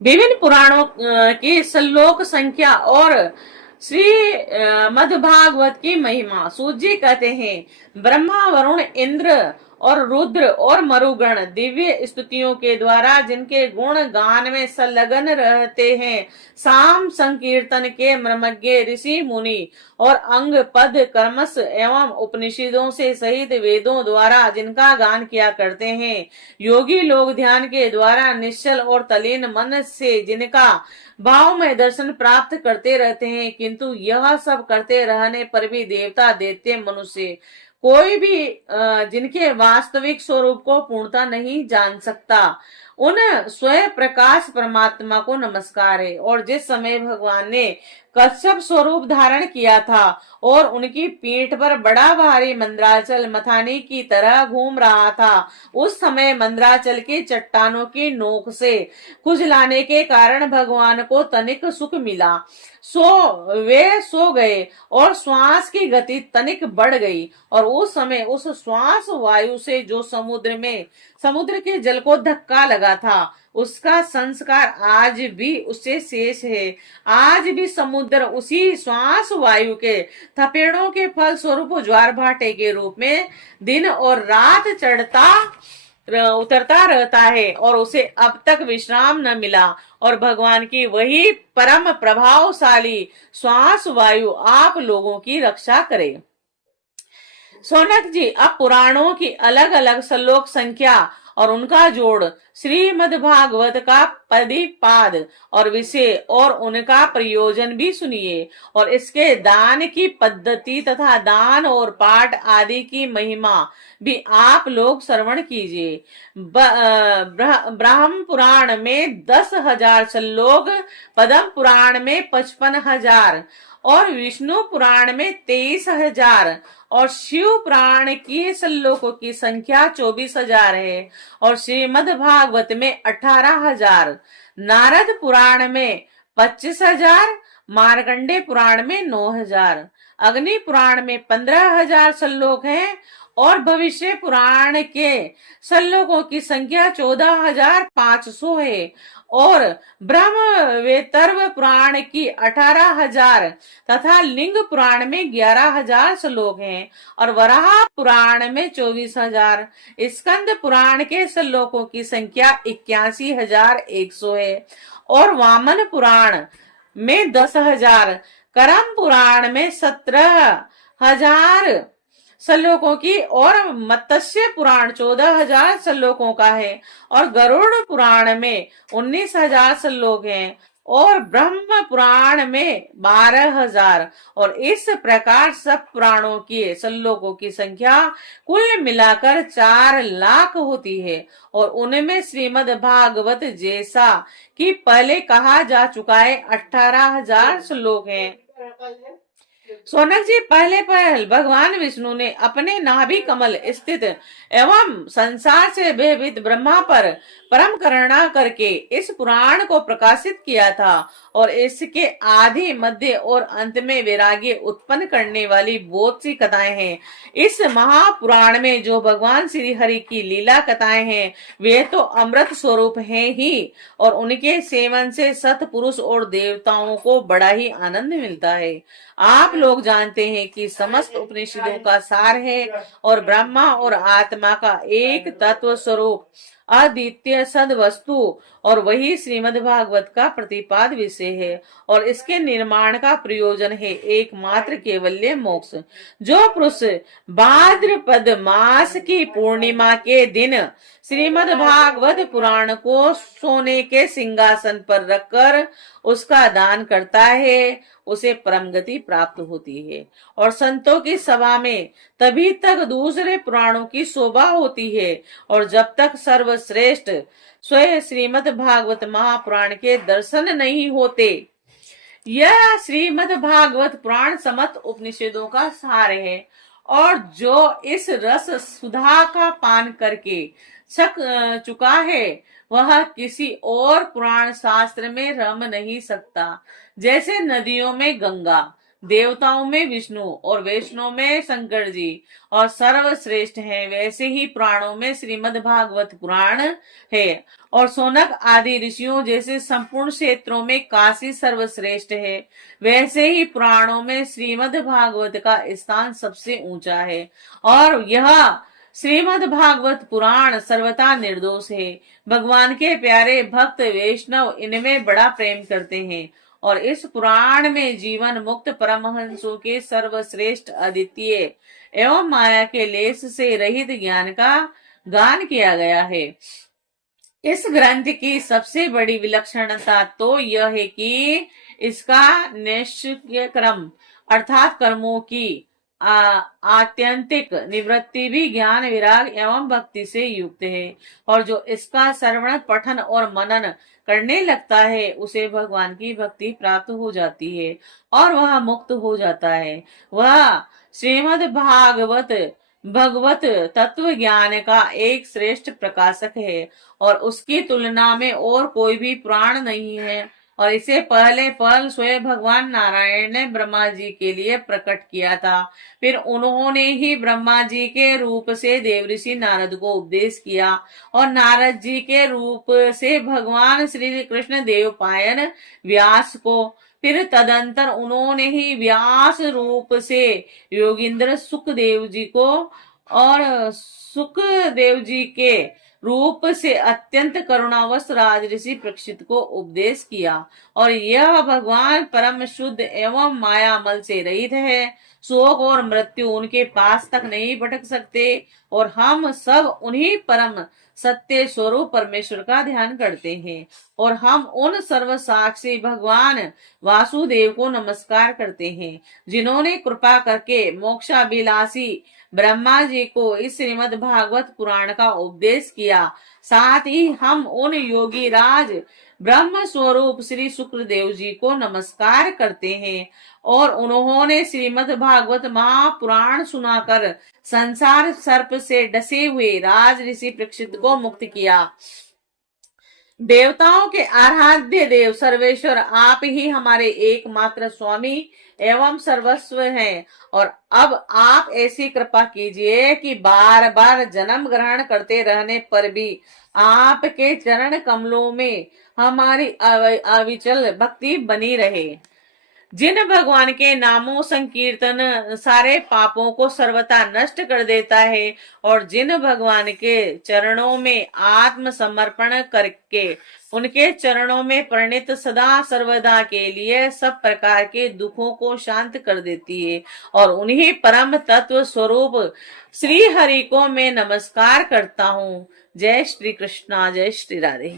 विभिन्न पुराणों की श्लोक संख्या और श्री मद्भागवत की महिमा। सूत जी कहते हैं, ब्रह्मा, वरुण, इंद्र और रुद्र और मरुगण दिव्य स्तुतियों के द्वारा जिनके गुण गान में संलग्न रहते हैं, साम संकीर्तन के मर्मज्ञ ऋषि मुनि और अंग पद कर्मस एवं उपनिषदों से सहित वेदों द्वारा जिनका गान किया करते हैं, योगी लोग ध्यान के द्वारा निश्चल और तलीन मन से जिनका भाव में दर्शन प्राप्त करते रहते हैं, किंतु यह सब करते रहने पर भी देवता, दैत्य, मनुष्य कोई भी जिनके वास्तविक स्वरूप को पूर्णता नहीं जान सकता, उन स्वयं प्रकाश परमात्मा को नमस्कार है। और जिस समय भगवान ने कश्यप स्वरूप धारण किया था और उनकी पीठ पर बड़ा भारी मंद्राचल मथानी की तरह घूम रहा था, उस समय मंद्राचल की चट्टानों की नोक से खुजलाने के कारण भगवान को तनिक सुख मिला। वे सो गए और श्वास की गति तनिक बढ़ गई, और उस समय उस श्वास वायु से जो समुद्र के जल को धक्का लगा था, उसका संस्कार आज भी उससे शेष है। आज भी समुद्र उसी श्वास वायु के थपेड़ों के फल स्वरूप ज्वार भाटे के रूप में दिन और रात चढ़ता उतरता रहता है, और उसे अब तक विश्राम न मिला। और भगवान की वही परम प्रभावशाली श्वास वायु आप लोगों की रक्षा करे। सोनक जी, अब पुराणों की अलग अलग श्लोक संख्या और उनका जोड़, श्रीमद् भागवत का पदिपाद और विषय और उनका प्रयोजन भी सुनिए, और इसके दान की पद्धति तथा दान और पाठ आदि की महिमा भी आप लोग श्रवण कीजिए। ब्रह्म पुराण में 10,000 श्लोक, पद्म पुराण में 55,000 और विष्णु पुराण में 23,000 और शिव पुराण की श्लोकों की संख्या 24,000 है, और श्रीमद् भागवत में 18,000, नारद पुराण में 25,000, मार्कंडे पुराण में 9,000, अग्नि पुराण में 15,000 श्लोक हैं, और भविष्य पुराण के श्लोकों की संख्या 14,500 है, और ब्रह्मवेतर्व पुराण की 18,000 तथा लिंग पुराण में 11,000 श्लोक हैं, और वराह पुराण में 24,000। स्कंद पुराण के श्लोकों की संख्या 81,100 है, और वामन पुराण में 10,000, करम पुराण में 17,000 श्लोकों की, और मत्स्य पुराण 14,000 श्लोकों का है, और गरुड़ पुराण में 19,000 श्लोक हैं, और ब्रह्म पुराण में 12,000। और इस प्रकार सब पुराणों की श्लोकों की संख्या कुल मिलाकर 4 लाख होती है, और उनमें श्रीमद् भागवत जैसा कि पहले कहा जा चुका है 18,000 श्लोक हैं। सोनक जी, पहले भगवान विष्णु ने अपने नाभि कमल स्थित एवं संसार से भयभीत ब्रह्मा पर परम करुणा करके इस पुराण को प्रकाशित किया था, और इसके आदि मध्य और अंत में वैराग्य उत्पन्न करने वाली बहुत सी कथाएं हैं। इस महापुराण में जो भगवान श्री हरि की लीला कथाएं हैं, वे तो अमृत स्वरूप हैं ही, और उनके सेवन से सतपुरुष और देवताओं को बड़ा ही आनंद मिलता है। आप लोग जानते हैं कि समस्त उपनिषदों का सार है, और ब्रह्मा और आत्मा का एक तत्व स्वरूप अद्वितीय सद वस्तु, और वही श्रीमद् भागवत का प्रतिपाद विषय है, और इसके निर्माण का प्रयोजन है एकमात्र केवल्य मोक्ष। जो पुरुष भाद्रपद मास की पूर्णिमा के दिन श्रीमद् भागवत पुराण को सोने के सिंहासन पर रखकर उसका दान करता है, उसे परम गति प्राप्त होती है, और संतों की सभा में तभी तक दूसरे पुराणों की शोभा होती है, और जब तक सर्वश्रेष्ठ स्वयं श्रीमद् भागवत महापुराण के दर्शन नहीं होते। यह श्रीमद् भागवत पुराण समस्त उपनिषदों का सार है, और जो इस रस सुधा का पान करके छक चुका है, वह किसी और पुराण शास्त्र में रम नहीं सकता। जैसे नदियों में गंगा, देवताओं में विष्णु और वैष्णव में शंकर जी और सर्वश्रेष्ठ हैं, वैसे ही पुराणों में श्रीमद् भागवत पुराण है और सोनक आदि ऋषियों जैसे संपूर्ण क्षेत्रों में काशी सर्वश्रेष्ठ है, वैसे ही पुराणों में श्रीमद् भागवत का स्थान सबसे ऊंचा है। और यह श्रीमद् भागवत पुराण सर्वथा निर्दोष है। भगवान के प्यारे भक्त वैष्णव इनमें बड़ा प्रेम करते हैं और इस पुराण में जीवन मुक्त परमहंसों के सर्वश्रेष्ठ अद्वितीय एवं माया के लेस से रहित ज्ञान का गान किया गया है। इस ग्रंथ की सबसे बड़ी विलक्षणता तो यह है कि इसका निश्चय क्रम अर्थात कर्मों की आत्यंतिक निवृत्ति भी ज्ञान विराग एवं भक्ति से युक्त है और जो इसका श्रवण पठन और मनन करने लगता है उसे भगवान की भक्ति प्राप्त हो जाती है और वह मुक्त हो जाता है। वह श्रीमद् भागवत भगवत तत्व ज्ञान का एक श्रेष्ठ प्रकाशक है और उसकी तुलना में और कोई भी पुराण नहीं है और इसे पहले पहल स्वयं भगवान नारायण ने ब्रह्मा जी के लिए प्रकट किया था। फिर उन्होंने ही ब्रह्मा जी के रूप से देवऋषि नारद को उपदेश किया और नारद जी के रूप से भगवान श्री कृष्ण देवपायन व्यास को, फिर तदंतर उन्होंने ही व्यास रूप से योगींद्र सुखदेव जी को और सुखदेव जी के रूप से अत्यंत करुणावश राजऋषि परीक्षित को उपदेश किया और यह भगवान परम शुद्ध एवं मायामल से रहित है। शोक और मृत्यु उनके पास तक नहीं भटक सकते और हम सब उन्हीं परम सत्य स्वरूप परमेश्वर का ध्यान करते हैं और हम उन सर्व साक्षी भगवान वासुदेव को नमस्कार करते हैं जिन्होंने कृपा करके मोक्षाभिलाषी ब्रह्मा जी को इस श्रीमद् भागवत पुराण का उपदेश किया। साथ ही हम उन योगी राज ब्रह्म स्वरूप श्री शुक्रदेव जी को नमस्कार करते हैं और उन्होंने श्रीमद् भागवत महापुराण सुनाकर संसार सर्प से डसे हुए राज ऋषि परीक्षित को मुक्त किया। देवताओं के आराध्य देव सर्वेश्वर आप ही हमारे एकमात्र स्वामी एवं सर्वस्व हैं और अब आप ऐसी कृपा कीजिए कि बार बार जन्म ग्रहण करते रहने पर भी आपके चरण कमलों में हमारी अविचल भक्ति बनी रहे। जिन भगवान के नामों संकीर्तन सारे पापों को सर्वथा नष्ट कर देता है और जिन भगवान के चरणों में आत्म समर्पण करके उनके चरणों में प्रणित सदा सर्वदा के लिए सब प्रकार के दुखों को शांत कर देती है और उन्हीं परम तत्व स्वरूप श्री हरि को मैं नमस्कार करता हूँ। जय श्री कृष्णा, जय श्री राधे।